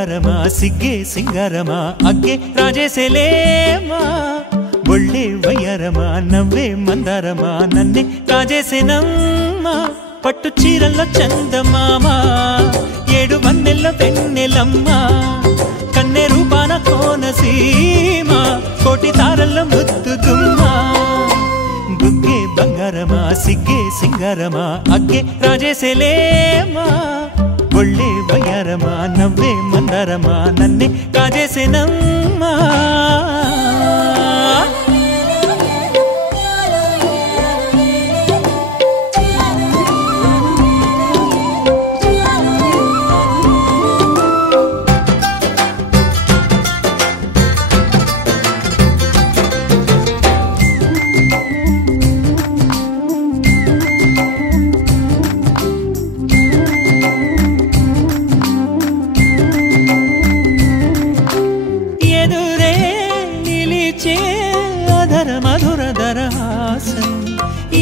బంగారమా సిగ్గే సింగారమా అగ్గే రాజేసేలేమా ఒళ్ళే వయ్యారమా నవ్వే మందారమా నన్నే కాజేసేనమ్మా పట్టు చీరల్లో చందమామా ఏడు వన్నెల్లో పెన్నెలమ్మా కన్నె రూపాన కోనసీమ కోటి తారల్లో ముద్దుగుమ్మా బుగ్గే బంగారమా సిగ్గే సింగారమా అగ్గే రాజేసేలేమా ఒళ్ళే వయ్యారమా నవ్వే మందారమా నన్నే కాజేసేనమ్మా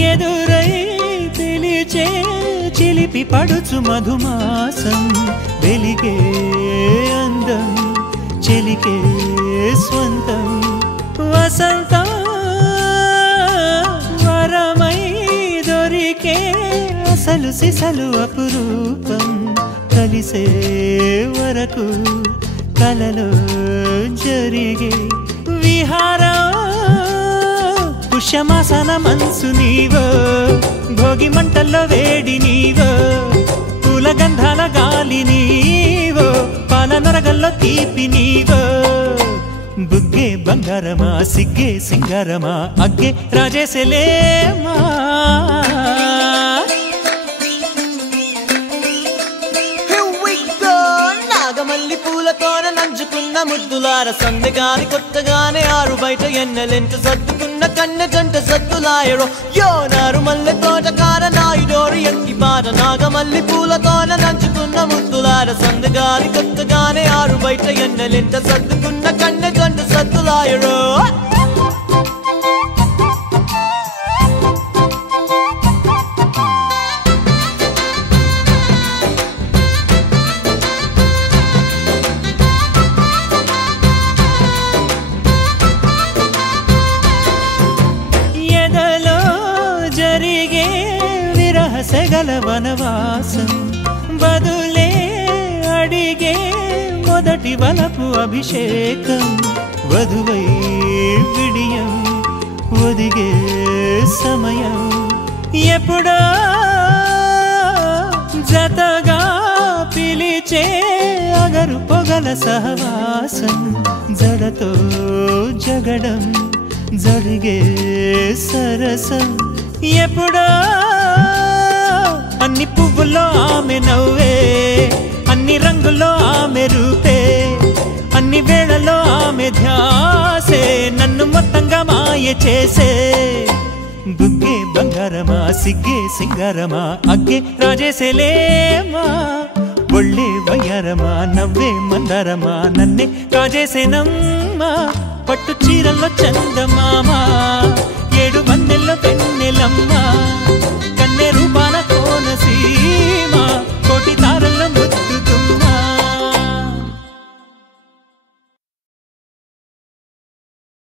ఎదురై పిలిచే చిలిపి పడుచు మధుమాసం వెలిగే అందం చెలికే స్వంతం వసంతం వరమై దొరికే అసలు సిసలు అపురూపం కలిసే వరకు కలలో జరిగే విహారం పుష్యమాసన మనసు నీవో భోగి మంటల్లో వేడి నీవో పూల గంధాల గాలి నీవో పాల నరగల్లో తీపి నీవో బుగ్గే బంగారమా సిగ్గే సింగారమా అగ్గే రాజేసేలేమా నాగమల్లి పూలతోన నంచుకున్న ముద్దులార సందెగాని కొత్తగానే ఆరు బయట ఎన్నెలెంట సర్దుకున్న కన్నె జంట సద్దులాయరో యో నారు మల్లె తోటకార నాయుడోరు ఎట్టి పాట నాగమల్లి పూలతోన నంచుకున్న ముద్దులార సందెగాని కొత్తగానే ఆరు బయట ఎన్నెలెంట సర్దుకున్న కన్నె జంట సద్దులాయరో సెగల వనవాసం బదులే అడిగే మొదటి వలపు అభిషేకం వధువై విడియం ఒదిగే సమయం ఎప్పుడో జతగా పిలిచే అగరు పొగల సహవాసం జడతో జగడం జరిగే సరసం ఎప్పుడో అన్ని పువ్వుల్లో ఆమె నవ్వే అన్ని రంగుల్లో ఆమె రూపే అన్ని వేళల్లో ఆమె ధ్యాసే నన్ను మొత్తంగా మాయ చేసే బుగ్గే బంగారమా సిగ్గే సింగారమా అగ్గే రాజేసేలేమా ఒళ్ళే వయ్యారమా నవ్వే మందారమా నన్నే కాజేసేనమ్మా పట్టు చీరల్లో చందమామా ఏడు వన్నెల్లో పెన్నెలమ్మ